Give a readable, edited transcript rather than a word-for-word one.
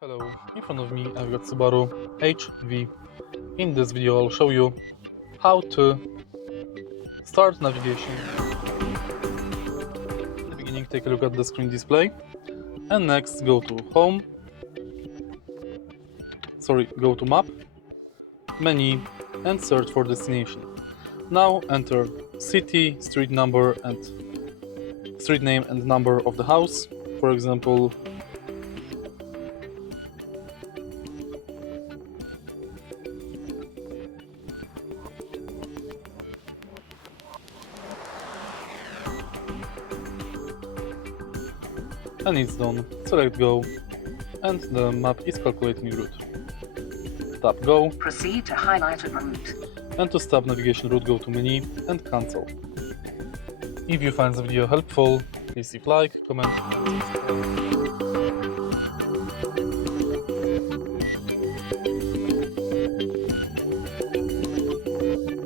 Hello, in front of me I've got Subaru HV. In this video I'll show you how to start navigation. In the beginning take a look at the screen display and next go to Home, go to Map, Menu and search for destination. Now enter city, street number and street name and number of the house, for example and it's done. Select Go and the map is calculating route. Tap Go. Proceed to highlighted route. And to stop navigation route, go to Menu and Cancel. If you find the video helpful, please leave like, comment and subscribe.